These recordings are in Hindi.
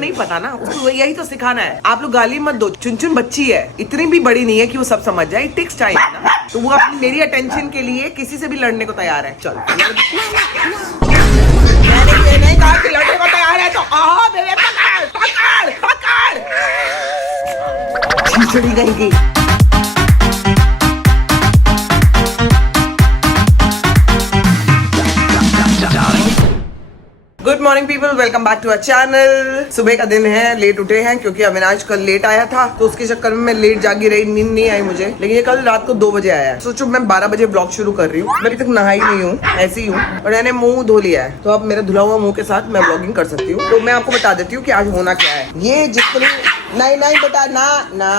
नहीं पता ना, उसको यही तो सिखाना है। आप लोग गाली मत दो, चुन चुन बच्ची है, इतनी भी बड़ी नहीं है कि वो सब समझ जाए। इट टेक्स टाइम ना, तो वो अपनी मेरी अटेंशन के लिए किसी से भी लड़ने को तैयार है। चल मैंने ये नहीं कहा कि लड़ने को तैयार है तो आओ मेरे पकड़ पकड़ पकड़ खिचड़ी गई की। Good morning people, welcome back to our channel. सुबह का दिन है, लेट उठे हैं क्योंकि अविनाश कल लेट आया था, तो उसके चक्कर में मैं लेट जागी रही, नींद नहीं आई मुझे। लेकिन ये कल रात को 2 बजे आया है। सोचो मैं 12 बजे ब्लॉग शुरू कर रही हूँ, मैं अभी तक नहाई नहीं हूँ, ऐसी हूँ, और मैंने मुंह धो लिया है। तो अब मेरा धुला हुआ मुंह के साथ मैं ब्लॉगिंग कर सकती हूँ। तो मैं आपको बता देती हूँ कि आज होना क्या है। ये जितनी नहीं बेटा ना ना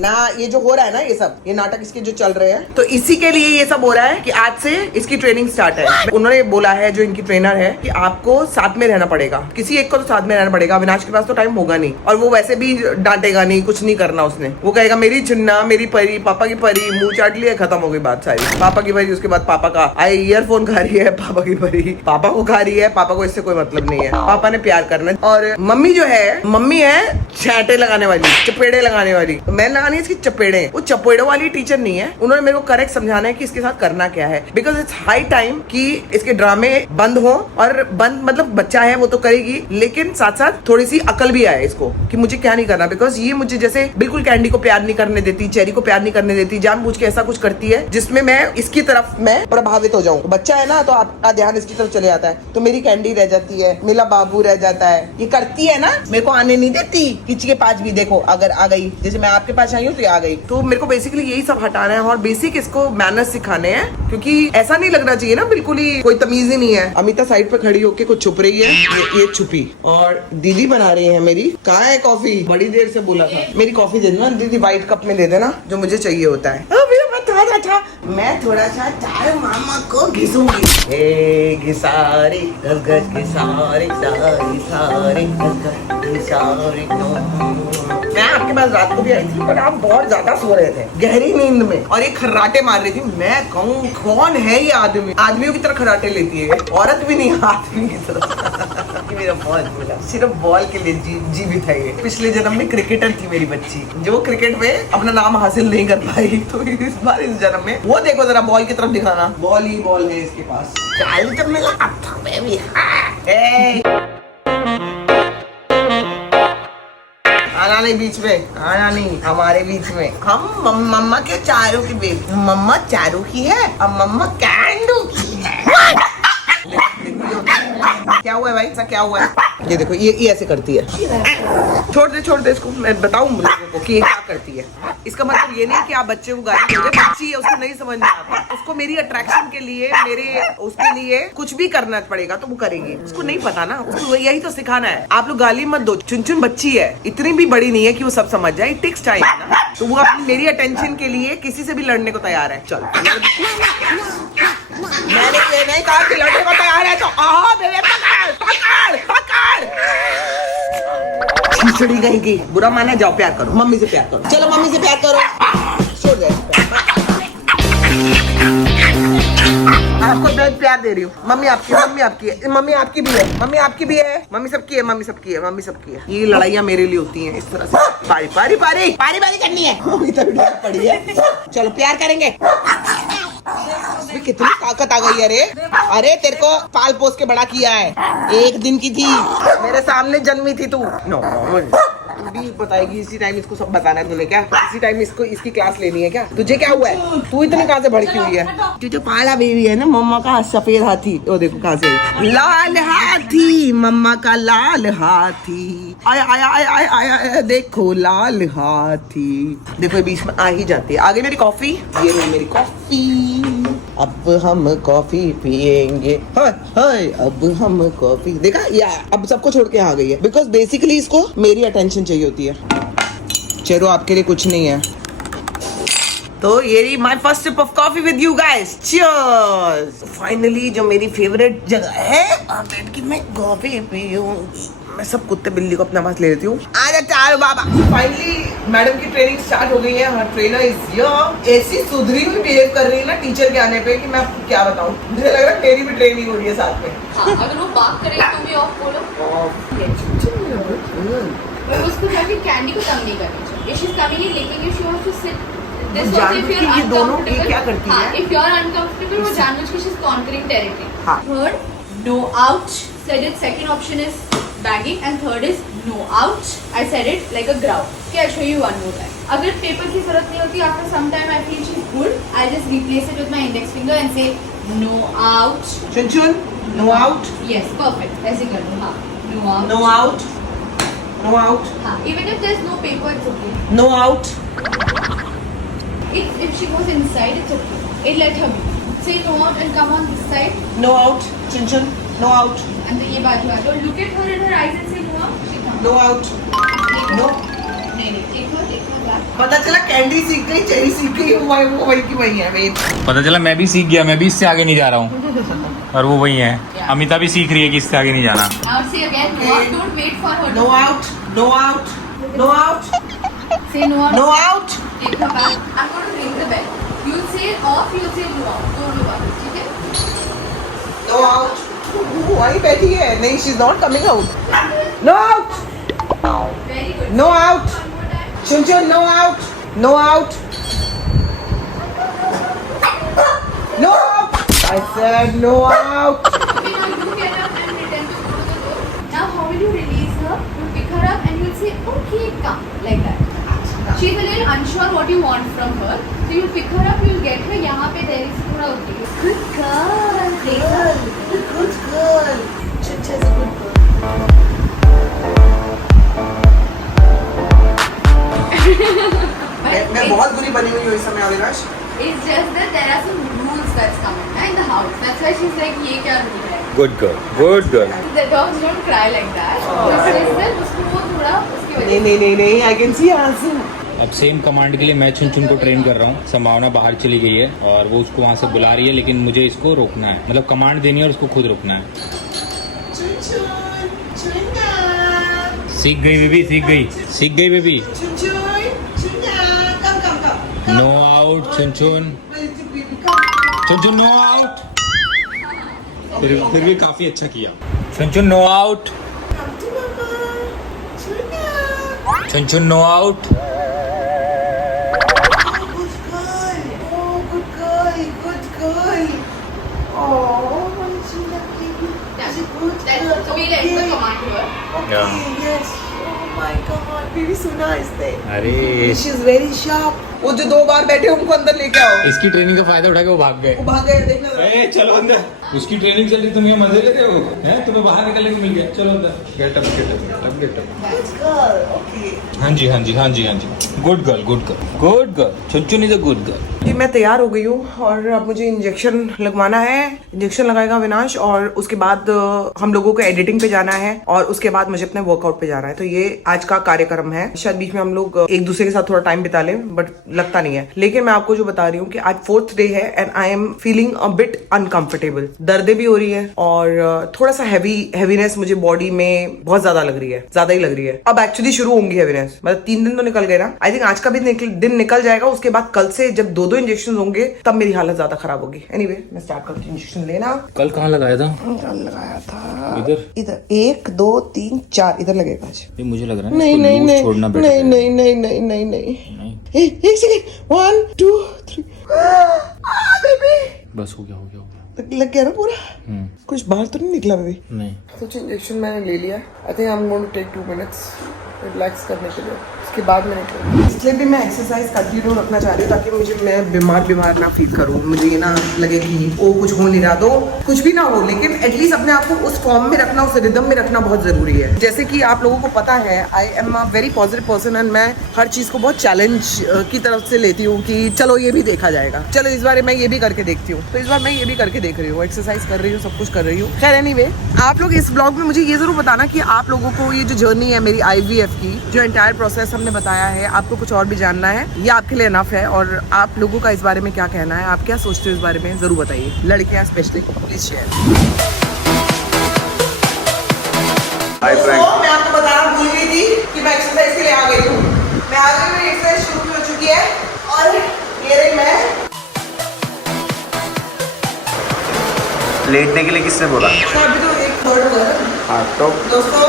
ना, ये जो हो रहा है ना, ये सब ये नाटक इसके जो चल रहे हैं, तो इसी के लिए ये सब हो रहा है कि आज से इसकी ट्रेनिंग स्टार्ट है। उन्होंने बोला है, जो इनकी ट्रेनर है, कि आपको साथ में रहना पड़ेगा, किसी एक को तो साथ में रहना पड़ेगा। अविनाश के पास तो टाइम होगा नहीं, और वो वैसे भी डांटेगा नहीं, कुछ नहीं करना उसने। वो कहेगा मेरी चुन्ना, मेरी परी, पापा की परी, मुंह चाट लिया, खत्म हो गई बात सारी। पापा की परी, उसके बाद पापा का आई ईयरफोन खा रही है, पापा की परी पापा को खा रही है, पापा को इससे कोई मतलब नहीं है, पापा ने प्यार करना। और मम्मी जो है, मम्मी है छांटे लगाने वाली, चपेड़े लगाने वाली। तो मैं लगानी है इसकी चपेड़े। वो चपेड़ों वाली टीचर नहीं है, उन्होंने मेरे को करेक्ट समझाना है कि इसके साथ करना क्या है। बिकॉज इट्स हाई टाइम कि इसके ड्रामे बंद हो, और बंद मतलब बच्चा है वो तो करेगी, लेकिन साथ साथ थोड़ी सी अकल भी आए इसको कि मुझे क्या नहीं करना। बिकॉज ये मुझे जैसे बिल्कुल कैंडी को प्यार नहीं करने देती, चेरी को प्यार नहीं करने देती, जानबूझ के ऐसा कुछ करती है जिसमें मैं इसकी तरफ मैं प्रभावित हो जाऊं। बच्चा है ना, तो आपका ध्यान इसकी तरफ चले जाता है, तो मेरी कैंडी रह जाती है, मेरा बाबू रह जाता है। ये करती है ना, मेरे को आने नहीं देती, किसी के पास भी देखो अगर आ गई, जैसे मैं आपके पास आई हूँ तो आ गई। तो मेरे को बेसिकली यही सब हटाना है और बेसिक इसको मैनर्स सिखाने हैं, क्योंकि ऐसा नहीं लगना चाहिए ना, बिल्कुल ही कोई तमीज ही नहीं है। अमिता साइड पे खड़ी होके कुछ छुप रही है, ये छुपी, और दीदी बना रही है मेरी। कहाँ है कॉफी? बड़ी देर से बोला था मेरी कॉफी दे देना दीदी, व्हाइट कप में दे देना जो मुझे चाहिए होता है। मैं थोड़ा सा चाय मामा को घिसूंगी। ए घिसारी घस घस घिसारी सारी सारी घस घस घिसारी। मैं आपके पास रात को भी आई थी, पर आप बहुत ज्यादा सो रहे थे, गहरी नींद में, और ये खर्राटे मार रही थी। मैं कहूँ कौन है ये आदमी? आदमियों की तरह खर्राटे लेती है, औरत भी नहीं, आदमी की तरह। मेरा बॉल मिला, सिर्फ बॉल के लिए जीवित है ये। पिछले जन्म में क्रिकेटर थी मेरी बच्ची, जो क्रिकेट में अपना नाम हासिल नहीं कर पाई, तो इस बार इस जन्म में वो देखो जरा बॉल की तरफ दिखाना, बॉल ही बॉल है इसके पास। चल जब मिला आना नहीं बीच में, आना नहीं हमारे बीच में। हम मम्मा के चारों की बेबी, मम्मा चारों की है और मम्मा कैंडू की है। क्या हुआ है भाई, ऐसा क्या हुआ है? ये देखो, ये ऐसे करती है। छोड़ दे इसको, मैं बताऊं लोगों को कि ये क्या करती है। इसका मतलब ये नहीं कि आप बच्चे को गाली दोगे, बच्ची है, उसको नहीं समझ में आता, उसको मेरी अट्रैक्शन के लिए, मेरे उसके लिए कुछ भी करना पड़ेगा तो वो करेगी। उसको नहीं पता ना, उसको यही तो सिखाना है। आप लोग गाली मत दो, चुन चुन बच्ची है, इतनी भी बड़ी नहीं है कि वो सब समझ जाए। इट टेक्स टाइम ना, तो वो अपनी मेरी अटेंशन के लिए किसी से भी लड़ने को तैयार है। चल मैंने ये नहीं कहा कि लड़ने को तैयार है तो आओ मेरे पकड़ पकड़ पकड़ खिचड़ी गई की। बुरा माना, जाओ प्यार करो, मम्मी से प्यार करो, चलो मम्मी से प्यार करो। छोड़ दे, आपको मैं प्यार दे रही हूँ। मम्मी आपकी है, मम्मी आपकी भी है, मम्मी आपकी भी है, मम्मी सबकी है, मम्मी सबकी है, मम्मी सबकी है। ये लड़ाइयाँ मेरे लिए होती हैं इस तरह से, पारी पारी पारी पारी पारी करनी है। मम्मी तो पड़ी है, चलो प्यार करेंगे। कितनी ताकत आ गई है। अरे तेरे को पाल पोस के बड़ा किया है, एक दिन की थी, मेरे सामने जन्मी थी तू। नो भी बताएगी इसी टाइम, इसको सब बताना है तुझे क्या? इसी टाइम इसको इसकी क्लास लेनी है क्या? तुझे क्या हुआ है? तू इतने कहाँ से भड़की हुई है? तू जो पाला बेबी है ना, मम्मा का सफेद हाथी, वो देखो कहाँ से लाल हाथी, मम्मा का लाल हाथी आया आया आया आया आया, देखो लाल हाथी। देखो बीच में आ ही जाती है। आगे मेरी कॉफी, ये है मेरी कॉफी, अब हम कॉफी पियेंगे। हाय अब हम कॉफी, देखा या अब सबको छोड़ के आ गई है। बिकॉज बेसिकली इसको मेरी अटेंशन चाहिए होती है। चलो आपके लिए कुछ नहीं है। तो ये my first sip of coffee with you guys, cheers. Finally जो मेरी फेवरेट जगह है, बैठ के मैं कॉफी पीऊंगी। मैं सब कुत्ते बिल्ली को अपने पास ले लेती हूँ। आजा चार बाबा। फाइनली मैडम की ट्रेनिंग स्टार्ट हो गई है। हर ट्रेनर इज हियर। ऐसी सुधरी हुई बिहेव कर रही है ना टीचर के आने पे कि मैं आपको क्या बताऊँ। मुझे लग रहा है मेरी भी ट्रेनिंग हो रही है साथ में। हाँ, अगर वो बात करे तो भी ऑफ बोलो। और उसको जाके कैंडी को तंग नहीं करनी चाहिए। शी इज कमिंग इन लेकिन you have to sit this वो वाज इफ यू जानबूझ के आर ये दोनों ये अनकंफर्टेबल। क्या करती हां, है? इफ यू आर अनकंफर्टेबल वो जानबूझ के शी इज कॉन्करिंग टेरिटरी। हाँ। Third, no out. said it. Second option is bagging and third is no out. I said it like a grout. Okay, I'll show you one more time. अगर पेपर की जरूरत नहीं होती after some time I feel she's good, I'll just replace it with my index finger and say no out. चुन no out. Yes, perfect. ऐसे कर दो। हाँ, no out. No out. No out. हाँ, even if there's no paper, it's okay. No out. If she goes inside, it's okay. It let her be. Say no out and come on this side. No out. चुन no out. And तो ये बाजू आ जाओ. Look at her in her eyes and say no out. She comes. No out. No. नहीं, take her back. पता चला कैंडी सीख गई, चेरी सीख गई, वो वही की वही है। वेट। पता चला मैं भी सीख गया, मैं भी इससे आगे नहीं जा रहा हूँ और वो वही है। अमिता भी सीख रही है कि इससे आगे नहीं जाना। Now say again no out. Don't wait for her. No out. No out. No out. Say no out. No out. Take her back. I'm going to ring the bell. You'll say off. You'll say no out. Don't do that. ठीक है? No out. वही बैठी है। नहीं, she's not coming out. No out. Very good. No out. One more time. चुन no out. No out. No out. I said no out. Okay, now you get up and pretend to go to the door. Now how will you release her? You'll pick her up and you'll say, okay, come. Like that. She's a little unsure what you want from her. So you'll pick her up, you'll get her. यहाँ पे there is थोड़ा होती है. Good girl. Take her. Good girl. Chuncha is a good girl. मैं बहुत बुरी बनी हुई हूँ इस समय Avinash. It's just that there are some rules that's coming in the house. That's why she's like, ये क्या rule है? Good girl, good girl. The dogs don't cry like that. It's just that उसको वो थोड़ा उसकी वजह नहीं, I can see आंसू। अब सेम कमांड के लिए मैं चुन को ट्रेन कर रहा हूँ। संभावना बाहर चली गई है और वो उसको वहाँ से बुला रही है, लेकिन मुझे इसको रोकना है, मतलब कमांड देनी है और उसको खुद रोकना है। सीख गई बेबी, सीख गई बेबी। नो आउट चुन नो आउट। फिर भी काफी अच्छा किया। चुन नो आउट। चुन no out. So we let the command her. Yeah. Yes. Oh my God. Baby सुना इसने। अरे She is very sharp. वो जो 2 बार बैठे उनको अंदर लेके आओ। इसकी ट्रेनिंग का फायदा उठा के वो भाग गए। वो भाग गए, देखना जरा। ए, चलो अंदर। उसकी ट्रेनिंग चल रही, तुम ये मजे ले रहे हो हैं? तुम्हें बाहर निकलने को मिल गया, चलो अंदर। Get up. Good girl. Okay. हाँ जी। Good girl. चुन इज अ गुड गर्ल। जी मैं तैयार हो गई हूँ और अब मुझे इंजेक्शन लगवाना है। इंजेक्शन लगाएगा अविनाश और उसके बाद हम लोगों को एडिटिंग पे जाना है और उसके बाद मुझे अपने वर्कआउट पे जाना है। तो ये आज का कार्यक्रम है। शायद बीच में हम लोग एक दूसरे के साथ थोड़ा टाइम बिता लें, बट लगता नहीं है। लेकिन मैं आपको जो बता रही हूँ कि आज 4th डे है and I am feeling a bit uncomfortable. दर्दें भी हो रही है और थोड़ा सा हैवीनेस मुझे बॉडी में बहुत ज्यादा लग रही है, ज्यादा ही लग रही है। अब एक्चुअली शुरू होंगी हैवीनेस, मतलब 3 दिन तो निकल गए ना। आई थिंक आज का भी दिन निकल जाएगा। उसके बाद कल से जब 2 इंजेक्शन होंगे तब मेरी हालत ज्यादा खराब होगी। एनीवे मैं स्टार्ट करती हूँ इंजेक्शन लेना। कल कहाँ लगाया था? कल लगाया था इधर 1 2 3 4 इधर लगेगा आज। ये मुझे लग रहा है नहीं इसको नहीं लूज नहीं छोड़ना बेटर नहीं है। नहीं नहीं नहीं नहीं नहीं एक सेकंड 1 2 3 बेबी बस हो गया। लग गया ना पूरा। कुछ बाहर तो नहीं निकला बेबी? नहीं कुछ इंजेक्शन मैंने ले लिया। I think I am going to take 2 minutes relax करने के लिए, उसके बाद मैं निकलूँ। इसलिए भी मैं एक्सरसाइज कंटिन्यू रखना चाह रही हूँ ताकि मैं बीमार ना फील करूँ। मुझे ये ना लगे कि ओ कुछ हो नहीं रहा, तो कुछ भी ना हो, लेकिन एटलीस्ट अपने आप को उस फॉर्म में रखना, उस रिदम में रखना बहुत जरूरी है। जैसे कि आप लोगों को पता है I am a very positive person and मैं हर चीज को बहुत चैलेंज की तरफ से लेती हूँ कि चलो ये भी देखा जाएगा, चलो इस बार मैं ये भी करके देखती हूँ। तो इस बार मैं ये भी करके देख रही हूँ, एक्सरसाइज कर रही हूँ, सब कुछ कर रही हूँ। खैर एनीवे, आप लोग इस ब्लॉग में मुझे ये जरूर बताना कि आप लोगों को ये जो जर्नी है मेरी IVF की, जो एंटायर प्रोसेस हमने बताया है, आपको कुछ और भी जानना है, ये आपके लिए इनफ है। और आप लोगों का इस बारे में क्या कहना है, आप क्या सोचते हो इस बारे में, जरूर बताइए। लड़कियां स्पेशली प्लीज शेयर। मैं आपको बताना भूल गई थी कि मैं एक्सरसाइज के लिए आ गई हूँ। मैं आ गई, मेरी एक्सरसाइज शुरू हो चुकी है और ये रही मैं। लेटने के लिए किसने बोला? अभी तो 1/3 हुआ है। हाँ तो दोस्तों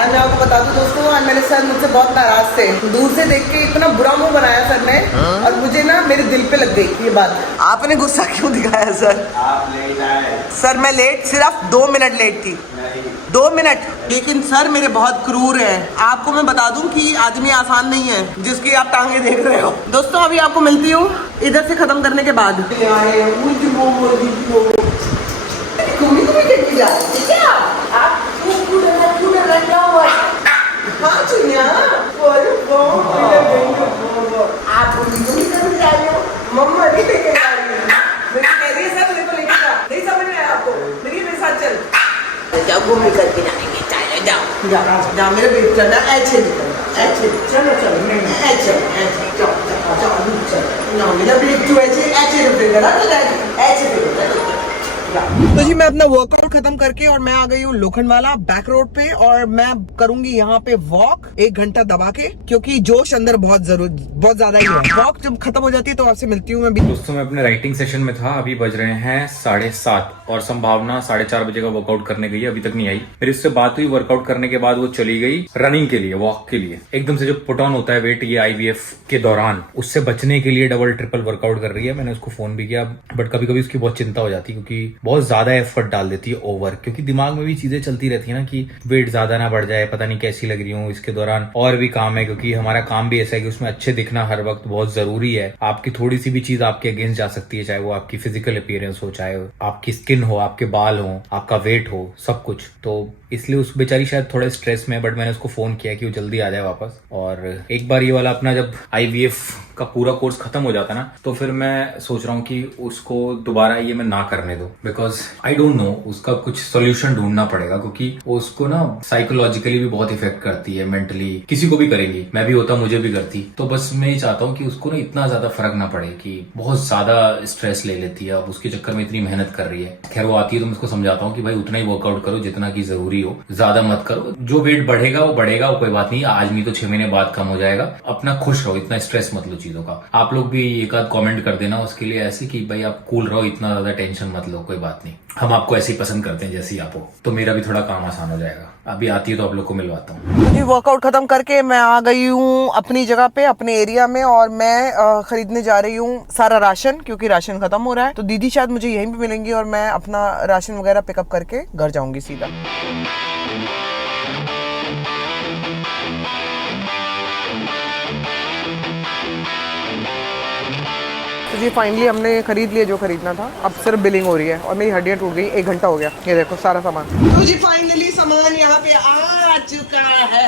आज मैं आपको बता दूं दोस्तों, आज मेरे सर मुझसे बहुत नाराज थे। दूर से देख के इतना बुरा मुंह बनाया सर ने, और मुझे ना मेरे दिल पे लग गई ये बात। आपने गुस्सा क्यों दिखाया सर? आप लेट आए। सर मैं लेट सिर्फ 2 मिनट लेट थी, 2 मिनट। लेकिन सर मेरे बहुत क्रूर हैं। आपको मैं बता दूं कि आदमी आसान नहीं है जिसकी आप टांगे देख रहे हो। दोस्तों अभी आपको मिलती हूँ इधर से खत्म करने के बाद। मम्मा नहीं लेके जा रही है, मैं कह रही है सर मेरे को लेके जा। नहीं समझ में आया आपको? मेरे साथ चल, जाओ घूमने करके जाएंगे, चलो जाओ जाओ जाओ मेरे बेटे, चलना ऐसे निकलना, ऐसे चलो चलो नहीं ऐसे ऐसे जाओ जाओ जाओ चलो ना मेरा बेटे, तू ऐसे ऐसे रुकेगा ना, तो ऐसे रुकेगा। तो जी मैं अपना वर्कआउट खत्म करके और मैं आ गई हूँ लोखंडवाला बैक रोड पे, और मैं करूंगी यहाँ पे वॉक 1 घंटा दबा के, क्योंकि जोश अंदर बहुत ज्यादा ही है। वॉक जब खत्म हो जाती है तो आपसे मिलती हूँ मैं भी। दोस्तों मैं अपने राइटिंग सेशन में था, अभी बज रहे हैं 7:30 और संभावना 4:30 बजे का वर्कआउट करने गई, अभी तक नहीं आई। मेरी उससे बात हुई, वर्कआउट करने के बाद वो चली गई रनिंग के लिए, वॉक के लिए। एकदम से जो पुट ऑन होता है वेट ये IVF के दौरान, उससे बचने के लिए डबल ट्रिपल वर्कआउट कर रही है। मैंने उसको फोन भी किया, बट कभी कभी उसकी बहुत चिंता हो जाती है क्योंकि बहुत ज्यादा एफर्ट डाल देती है ओवर, क्योंकि दिमाग में भी चीजें चलती रहती है ना कि वेट ज्यादा ना बढ़ जाए, पता नहीं कैसी लग रही हूँ। इसके दौरान और भी काम है, क्योंकि हमारा काम भी ऐसा है कि उसमें अच्छे दिखना हर वक्त बहुत जरूरी है। आपकी थोड़ी सी भी चीज आपके अगेंस्ट जा सकती है, चाहे वो आपकी फिजिकल अपीयरेंस हो, चाहे आपकी स्किन हो, आपके बाल हो, आपका वेट हो, सब कुछ। तो इसलिए उस बेचारी शायद थोड़े स्ट्रेस में, बट मैंने उसको फोन किया कि वो जल्दी आ जाए वापस। और एक बार ये वाला अपना जब IVF का पूरा कोर्स खत्म हो जाता ना, तो फिर मैं सोच रहा हूँ कि उसको दोबारा ये मैं ना करने दूं, बिकॉज आई डोंट नो, उसका कुछ सोल्यूशन ढूंढना पड़ेगा, क्योंकि उसको ना साइकोलॉजिकली भी बहुत इफेक्ट करती है, मेंटली किसी को भी करेगी। मैं भी होता मुझे भी करती। तो बस मैं ये चाहता हूँ कि उसको ना इतना ज्यादा फर्क ना पड़े कि बहुत ज्यादा स्ट्रेस ले लेती है, अब उसके चक्कर में इतनी मेहनत कर रही है। खैर वो आती है तो मैं उसको समझाता हूँ कि भाई उतना ही वर्कआउट करो जितना की जरूरी हो, ज्यादा मत करो। जो वेट बढ़ेगा वो बढ़ेगा, वो कोई बात नहीं, आज नहीं तो 6 महीने बाद कम हो जाएगा। अपना खुश रहो, इतना स्ट्रेस मत लो चीजों का। आप लोग भी एक आध कमेंट कर देना उसके लिए ऐसे कि भाई आप कूल रहो, इतना ज्यादा टेंशन मत लो, कोई बात नहीं, हम आपको ऐसे ही पसंद करते हैं जैसे आप हो, तो मेरा भी थोड़ा काम आसान हो जाएगा। अभी आती है तो आप लोग को मिलवाता हूँ। तो जी वर्कआउट खत्म करके मैं आ गई हूँ अपनी जगह पे, अपने एरिया में, और मैं खरीदने जा रही हूँ सारा राशन, क्योंकि राशन खत्म हो रहा है। तो दीदी शायद मुझे यहीं पे मिलेंगी और मैं अपना राशन वगैरह पिकअप करके घर जाऊंगी सीधा। तो जी फाइनली हमने खरीद लिया जो खरीदना था, अब सिर्फ बिलिंग हो रही है और मेरी हड्डियां टूट गई। 1 घंटा हो गया, ये देखो सारा सामान। तो जी फाइनली सामान यहाँ पे आ चुका है,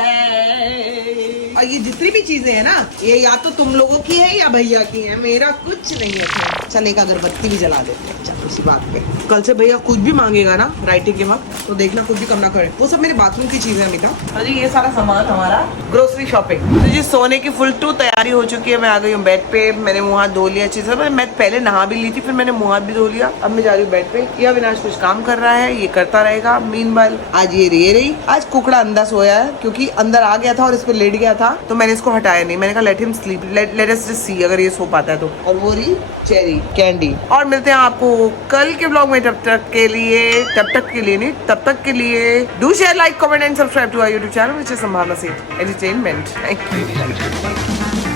और ये जितनी भी चीजें है ना, ये या तो तुम लोगों की है या भैया की है, मेरा कुछ नहीं है। चल एक अगरबत्ती भी जला देते हैं, चल उसी बात पे। कल से भैया कुछ भी मांगेगा ना राइटिंग के वक्त, तो देखना कुछ भी कम ना करे। वो सब मेरे बाथरूम की चीजें अमिता। और जी ये सारा सामान हमारा ग्रोसरी शॉपिंग। तो जी सोने की फुल टू तैयारी हो चुकी है। मैं आ गई हूँ बेड पे, मैंने मुँह हाथ धो लिया अच्छे से। मैं पहले नहा भी ली थी, फिर मैंने मुँह हाथ भी धो लिया। अब मैं जा रही हूँ बेड पे। ये अविनाश कुछ काम कर रहा है, ये करता रहेगा। मीनवाइल आज ये रही, आज कुकड़ा अंदर सोया है, क्योंकि अंदर आ गया था और इस पे लेट गया था, तो मैंने इसको हटाया नहीं। मैंने कहा let him sleep, let us just see अगर ये सो पाता है तो। और वो रही चेरी कैंडी। और मिलते हैं आपको कल के ब्लॉग में। तब तक के लिए तब तक के लिए do share, like, comment and subscribe to our YouTube channel, which is Sambhavna Seth entertainment. Thank you.